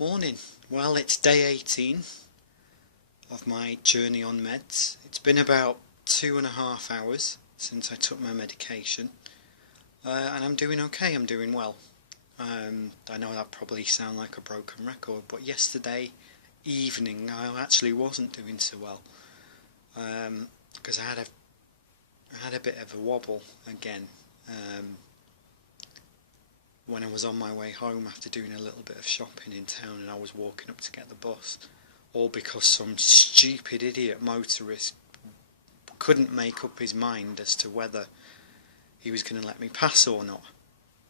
Morning. Well, it's day 18 of my journey on meds. It's been about 2.5 hours since I took my medication, and I'm doing okay. I'm doing well. I know that probably sounds like a broken record, but yesterday evening I actually wasn't doing so well because I had a bit of a wobble again when I was on my way home after doing a little bit of shopping in town, and I was walking up to get the bus, all because some stupid idiot motorist couldn't make up his mind as to whether he was going to let me pass or not.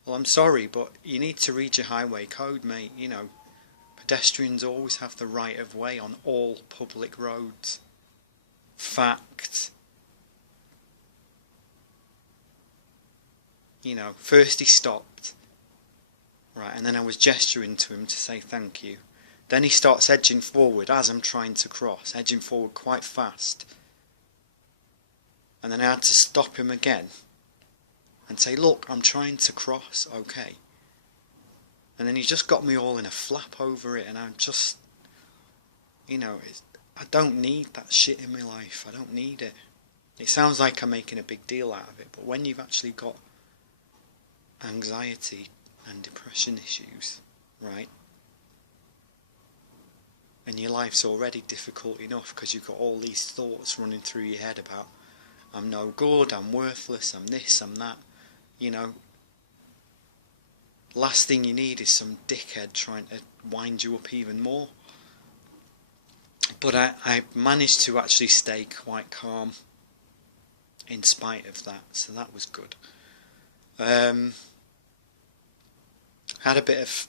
Well, I'm sorry, but you need to read your highway code, mate. Pedestrians always have the right of way on all public roads. Fact. First he stopped, right, and then I was gesturing to him to say thank you. Then he starts edging forward as I'm trying to cross, edging forward quite fast. And then I had to stop him again and say, look, I'm trying to cross, okay. And then he just got me all in a flap over it, and I'm just, I don't need that shit in my life. I don't need it. It sounds like I'm making a big deal out of it, but when you've actually got anxiety and depression issues, right, and your life's already difficult enough because you've got all these thoughts running through your head about I'm no good, I'm worthless, I'm this, I'm that, last thing you need is some dickhead trying to wind you up even more. But I managed to actually stay quite calm in spite of that, so that was good. Had a bit of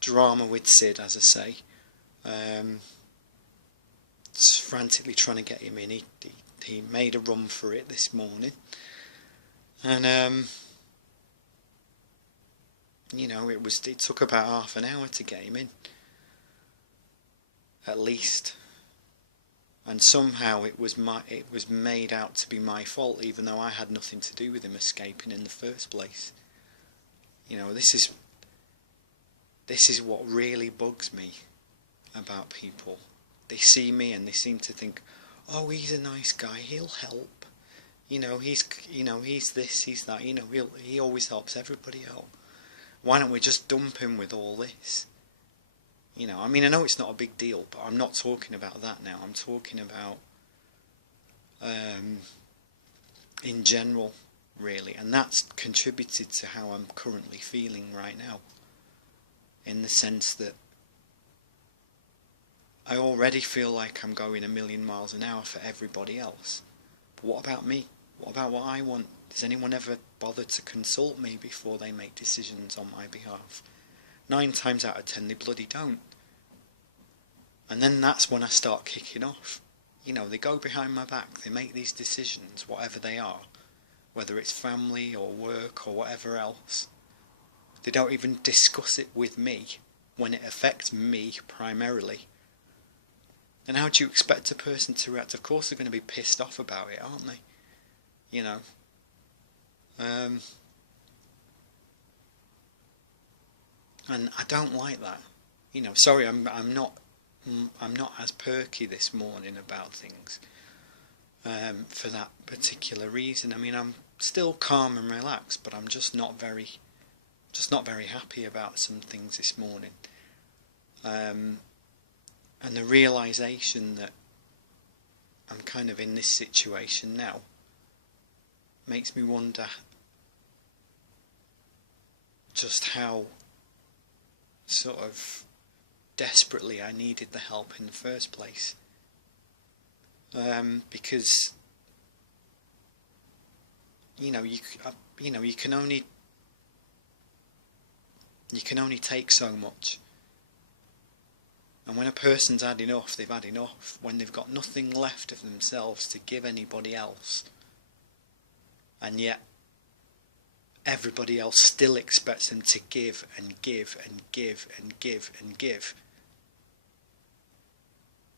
drama with Sid, as I say. Just frantically trying to get him in. He made a run for it this morning, and it took about half an hour to get him in, at least. And somehow it was made out to be my fault, even though I had nothing to do with him escaping in the first place. This is what really bugs me about people. They see me and they seem to think, oh, he's a nice guy, he'll help. He's this, he's that. He always helps everybody out. Why don't we just dump him with all this? I know it's not a big deal, but I'm not talking about that now. I'm talking about in general, really, and that's contributed to how I'm currently feeling right now, in the sense that I already feel like I'm going 1,000,000 miles an hour for everybody else. But what about me? What about what I want? Does anyone ever bother to consult me before they make decisions on my behalf? 9 times out of 10 they bloody don't. And then that's when I start kicking off. They go behind my back, they make these decisions, whatever they are, whether it's family or work or whatever else. They don't even discuss it with me when it affects me primarily. And how do you expect a person to react? Of course they're going to be pissed off about it, aren't they? And I don't like that. Sorry, I'm not as perky this morning about things for that particular reason. I'm still calm and relaxed, but I'm just not very happy about some things this morning. And the realisation that I'm kind of in this situation now makes me wonder just how sort of desperately I needed the help in the first place. Because you can only take so much. And when a person's had enough, they've had enough. When they've got nothing left of themselves to give anybody else, and yet everybody else still expects them to give and give and give and give and give,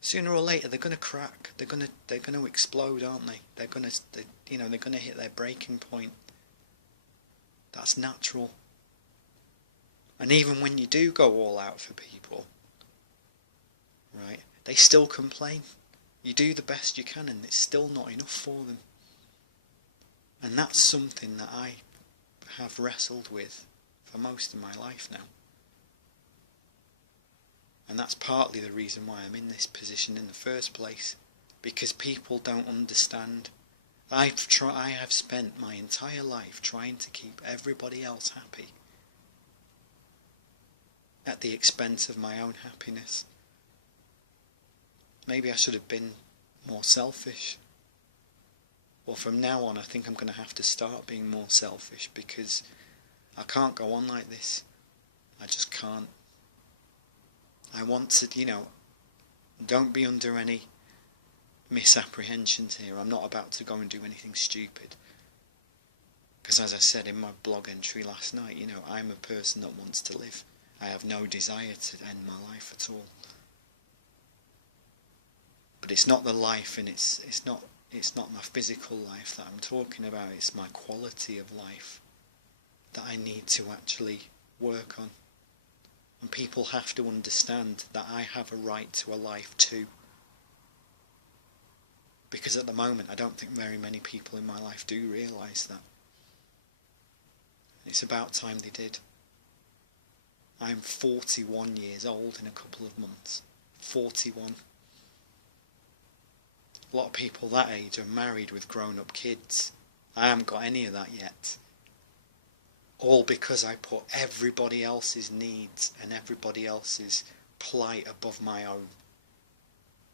sooner or later they're going to crack. They're going to explode, aren't they? They're going to hit their breaking point. That's natural. And even when you do go all out for people, right? They still complain. You do the best you can and it's still not enough for them. And that's something that I have wrestled with for most of my life now. And that's partly the reason why I'm in this position in the first place, because people don't understand. I have spent my entire life trying to keep everybody else happy at the expense of my own happiness. Maybe I should have been more selfish. Well, from now on I think I'm going to have to start being more selfish, because I can't go on like this. I just can't. I want to, don't be under any misapprehensions here. I'm not about to go and do anything stupid. Because as I said in my blog entry last night, I'm a person that wants to live. I have no desire to end my life at all. But it's not the life, and it's not my physical life that I'm talking about. It's my quality of life that I need to actually work on. And people have to understand that I have a right to a life too. Because at the moment I don't think very many people in my life do realise that. It's about time they did. I'm 41 years old in a couple of months. 41. A lot of people that age are married with grown-up kids. I haven't got any of that yet. All because I put everybody else's needs and everybody else's plight above my own.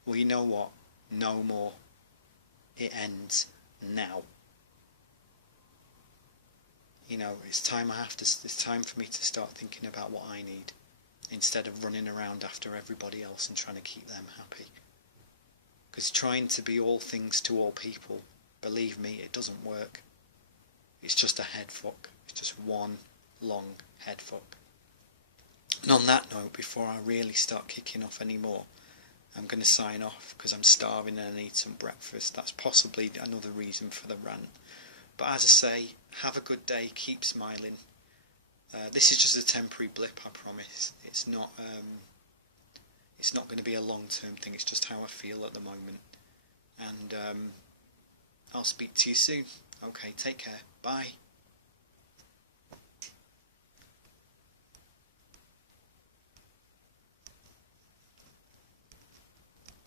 Well, you know what? No more. It ends now. It's time for me to start thinking about what I need, instead of running around after everybody else and trying to keep them happy. Because trying to be all things to all people, believe me, it doesn't work. It's just a head fuck. It's just one long head fuck. And on that note, before I really start kicking off anymore, I'm going to sign off because I'm starving and I need some breakfast. That's possibly another reason for the rant. But as I say, have a good day, keep smiling. This is just a temporary blip, I promise. It's not going to be a long-term thing. It's just how I feel at the moment. And I'll speak to you soon. Okay, take care. Bye.